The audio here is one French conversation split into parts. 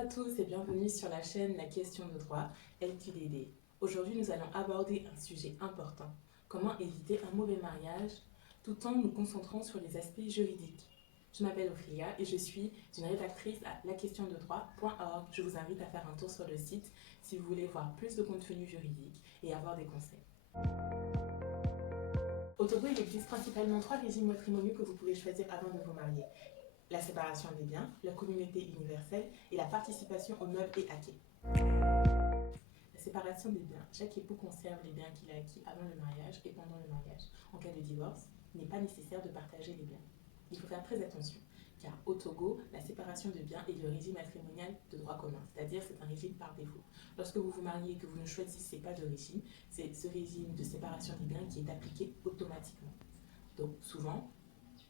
à tous et bienvenue sur la chaîne La question de droit LQDD. Aujourd'hui, nous allons aborder un sujet important. Comment éviter un mauvais mariage tout en nous concentrant sur les aspects juridiques. Je m'appelle Ophélia et je suis une rédactrice à laquestiondedroit.org. Je vous invite à faire un tour sur le site si vous voulez voir plus de contenu juridique et avoir des conseils. Au Togo, il existe principalement 3 régimes matrimoniaux que vous pouvez choisir avant de vous marier. La séparation des biens, la communauté universelle et la participation aux meubles et acquis. La séparation des biens. Chaque époux conserve les biens qu'il a acquis avant le mariage et pendant le mariage. En cas de divorce, il n'est pas nécessaire de partager les biens. Il faut faire très attention, car au Togo, la séparation de biens est le régime matrimonial de droit commun, c'est-à-dire c'est un régime par défaut. Lorsque vous vous mariez et que vous ne choisissez pas de régime, c'est ce régime de séparation des biens qui est appliqué automatiquement. Donc souvent,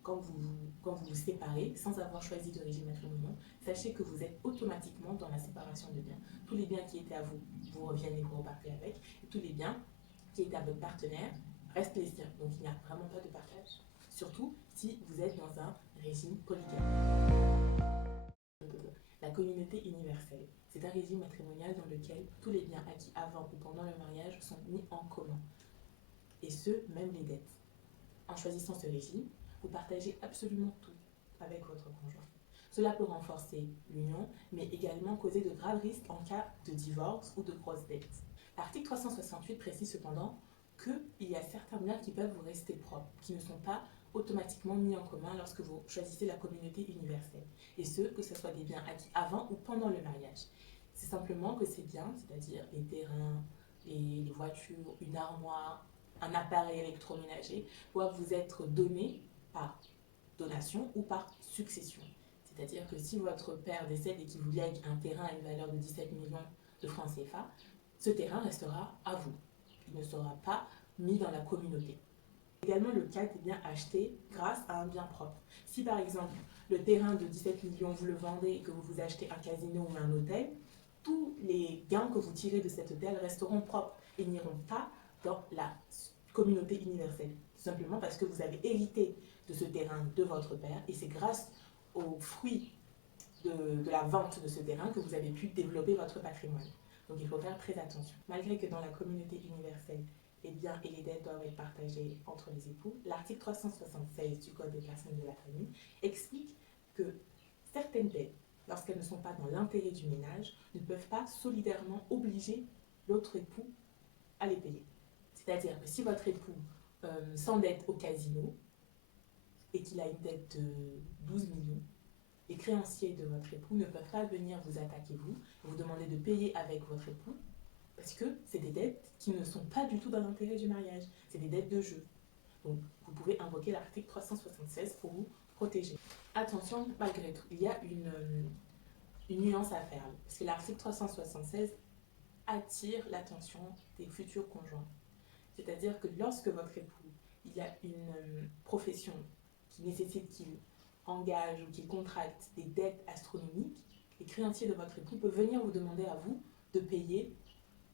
quand vous vous séparez sans avoir choisi de régime matrimonial, sachez que vous êtes automatiquement dans la séparation de biens. Tous les biens qui étaient à vous, vous reviennent et vous repartez avec. Et tous les biens qui étaient à votre partenaire restent les siens. Donc il n'y a vraiment pas de partage. Surtout si vous êtes dans un régime polygame. La communauté universelle. C'est un régime matrimonial dans lequel tous les biens acquis avant ou pendant le mariage sont mis en commun. Et ce, même les dettes. En choisissant ce régime, vous partagez absolument tout avec votre conjoint. Cela peut renforcer l'union, mais également causer de graves risques en cas de divorce ou de grosses dettes. L'article 368 précise cependant qu'il y a certains biens qui peuvent vous rester propres, qui ne sont pas automatiquement mis en commun lorsque vous choisissez la communauté universelle. Et ce, que ce soit des biens acquis avant ou pendant le mariage. C'est simplement que ces biens, c'est-à-dire les terrains, les voitures, une armoire, un appareil électroménager, doivent vous être donnés par donation ou par succession. C'est-à-dire que si votre père décède et qu'il vous lègue un terrain à une valeur de 17 millions de francs CFA, ce terrain restera à vous. Il ne sera pas mis dans la communauté. Également le cas des biens achetés grâce à un bien propre. Si par exemple le terrain de 17 millions vous le vendez et que vous vous achetez un casino ou un hôtel, tous les gains que vous tirez de cet hôtel resteront propres et n'iront pas dans la communauté universelle. Tout simplement parce que vous avez hérité de ce terrain de votre père et c'est grâce aux fruits de la vente de ce terrain que vous avez pu développer votre patrimoine. Donc il faut faire très attention. Malgré que dans la communauté universelle, les biens et les dettes doivent être partagés entre les époux, l'article 376 du Code des personnes de la famille explique que certaines dettes, lorsqu'elles ne sont pas dans l'intérêt du ménage, ne peuvent pas solidairement obliger l'autre époux à les payer. C'est-à-dire que si votre époux s'endette au casino et qu'il a une dette de 12 millions, les créanciers de votre époux ne peuvent pas venir vous attaquer vous demander de payer avec votre époux, parce que c'est des dettes qui ne sont pas du tout dans l'intérêt du mariage, c'est des dettes de jeu. Donc vous pouvez invoquer l'article 376 pour vous protéger. Attention, malgré tout, il y a une nuance à faire, parce que l'article 376 attire l'attention des futurs conjoints. C'est-à-dire que lorsque votre époux il a une profession qui nécessite qu'il engage ou qu'il contracte des dettes astronomiques, les créanciers de votre époux peuvent venir vous demander à vous de payer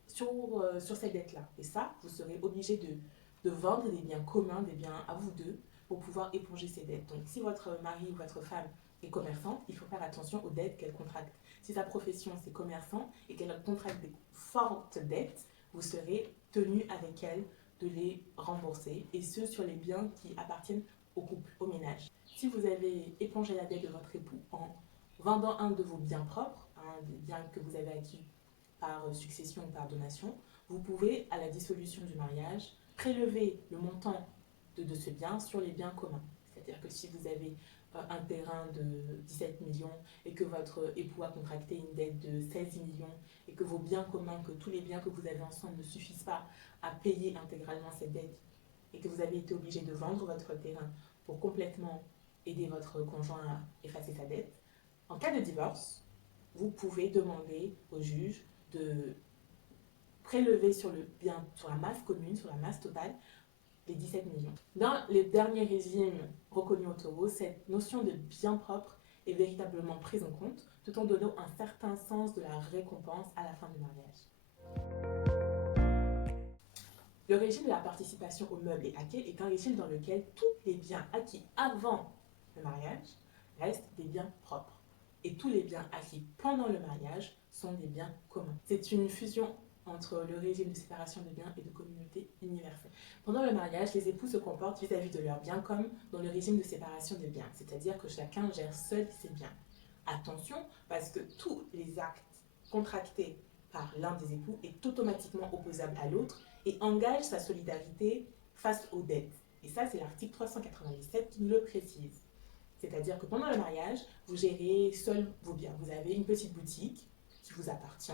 sur cette dette-là. Et ça, vous serez obligé de vendre des biens communs, des biens à vous deux, pour pouvoir éponger ces dettes. Donc si votre mari ou votre femme est commerçante, il faut faire attention aux dettes qu'elle contracte. Si sa profession c'est commerçant et qu'elle contracte des fortes dettes, vous serez tenu avec elle de les rembourser, et ce sur les biens qui appartiennent au couple, au ménage. Si vous avez épongé la dette de votre époux en vendant un de vos biens propres, des biens que vous avez acquis par succession ou par donation, vous pouvez, à la dissolution du mariage, prélever le montant de ce bien sur les biens communs. C'est-à-dire que si vous avez un terrain de 17 millions et que votre époux a contracté une dette de 16 millions et que vos biens communs, que tous les biens que vous avez ensemble ne suffisent pas à payer intégralement cette dette et que vous avez été obligé de vendre votre terrain pour complètement aider votre conjoint à effacer sa dette, en cas de divorce, vous pouvez demander au juge de prélever sur le bien, sur la masse commune, sur la masse totale, les 17 millions. Dans les derniers régimes reconnus au Togo, cette notion de bien propre est véritablement prise en compte, tout en donnant un certain sens de la récompense à la fin du mariage. Le régime de la participation aux meubles et acquis est un régime dans lequel tous les biens acquis avant le mariage restent des biens propres. et tous les biens acquis pendant le mariage sont des biens communs. C'est une fusion entre le régime de séparation de biens et de communauté universelle. Pendant le mariage, les époux se comportent vis-à-vis de leurs biens comme dans le régime de séparation de biens, c'est-à-dire que chacun gère seul ses biens. Attention, parce que tous les actes contractés par l'un des époux est automatiquement opposable à l'autre et engage sa solidarité face aux dettes. Et ça, c'est l'article 397 qui nous le précise. C'est-à-dire que pendant le mariage, vous gérez seul vos biens. Vous avez une petite boutique qui vous appartient.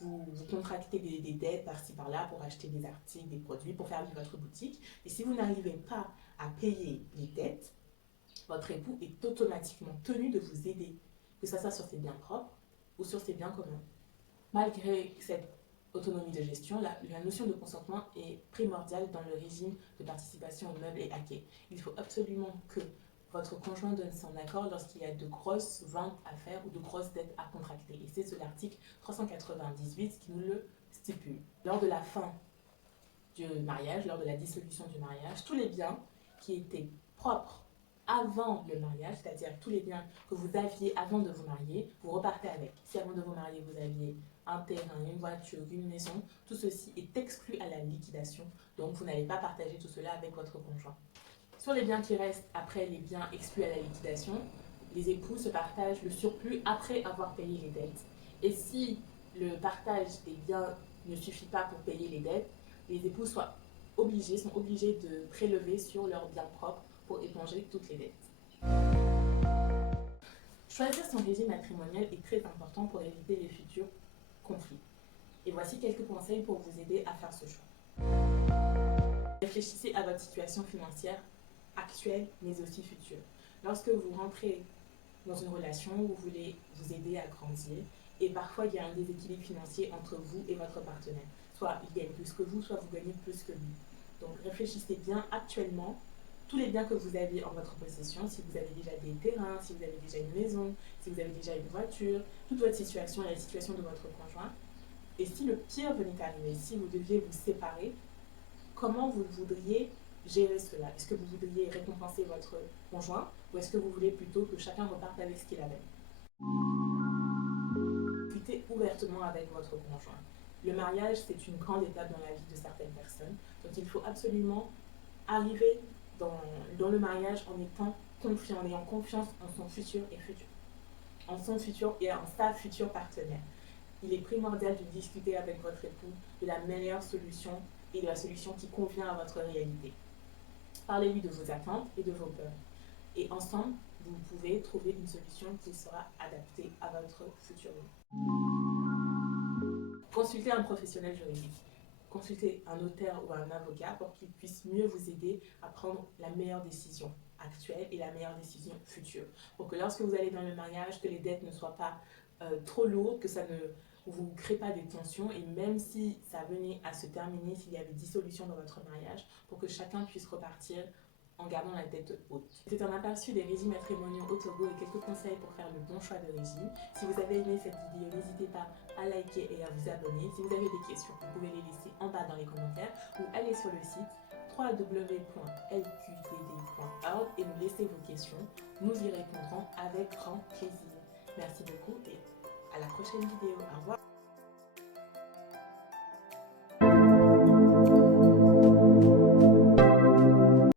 Vous contractez des dettes par-ci par-là pour acheter des articles, des produits, pour faire vivre votre boutique. Et si vous n'arrivez pas à payer les dettes, votre époux est automatiquement tenu de vous aider, que ce soit sur ses biens propres ou sur ses biens communs. Malgré cette autonomie de gestion, la notion de consentement est primordiale dans le régime de participation aux meubles et acquis. Il faut absolument que votre conjoint donne son accord lorsqu'il y a de grosses ventes à faire ou de grosses dettes à contracter. Et c'est sur l'article 398 qui nous le stipule. Lors de la fin du mariage, lors de la dissolution du mariage, tous les biens qui étaient propres avant le mariage, c'est-à-dire tous les biens que vous aviez avant de vous marier, vous repartez avec. Si avant de vous marier, vous aviez un terrain, une voiture, une maison, tout ceci est exclu à la liquidation, donc vous n'allez pas partager tout cela avec votre conjoint. Sur les biens qui restent après les biens exclus à la liquidation, les époux se partagent le surplus après avoir payé les dettes. Et si le partage des biens ne suffit pas pour payer les dettes, les époux sont obligés de prélever sur leurs biens propres pour éponger toutes les dettes. Choisir son régime matrimonial est très important pour éviter les futurs conflits. Et voici quelques conseils pour vous aider à faire ce choix. Réfléchissez à votre situation financière actuelle, mais aussi future. Lorsque vous rentrez dans une relation, vous voulez vous aider à grandir, et parfois il y a un déséquilibre financier entre vous et votre partenaire. Soit il gagne plus que vous, soit vous gagnez plus que lui. Donc réfléchissez bien actuellement tous les biens que vous avez en votre possession, si vous avez déjà des terrains, si vous avez déjà une maison, si vous avez déjà une voiture, toute votre situation et la situation de votre conjoint. Et si le pire venait à arriver, si vous deviez vous séparer, comment vous voudriez gérer cela? Est-ce que vous voudriez récompenser votre conjoint ou est-ce que vous voulez plutôt que chacun reparte avec ce qu'il avait? Discutez ouvertement avec votre conjoint. Le mariage, c'est une grande étape dans la vie de certaines personnes, donc il faut absolument arriver dans le mariage en étant confiant, en ayant confiance en son futur et en sa future partenaire. Il est primordial de discuter avec votre époux de la meilleure solution et de la solution qui convient à votre réalité. Parlez-lui de vos attentes et de vos peurs. Et ensemble, vous pouvez trouver une solution qui sera adaptée à votre futur vie. Consultez un professionnel juridique. Consultez un notaire ou un avocat pour qu'il puisse mieux vous aider à prendre la meilleure décision actuelle et la meilleure décision future. Pour que lorsque vous allez dans le mariage, que les dettes ne soient pas trop lourdes, que ça ne vous crée pas des tensions et même si ça venait à se terminer, s'il y avait dissolution dans votre mariage, pour que chacun puisse repartir en gardant la tête haute. C'est un aperçu des régimes matrimoniaux au Togo et quelques conseils pour faire le bon choix de régime. Si vous avez aimé cette vidéo, n'hésitez pas à liker et à vous abonner. Si vous avez des questions, vous pouvez les laisser en bas dans les commentaires ou aller sur le site www.lqtd.org et nous laisser vos questions. Nous y répondrons avec grand plaisir. Merci beaucoup et à la prochaine vidéo. Au revoir.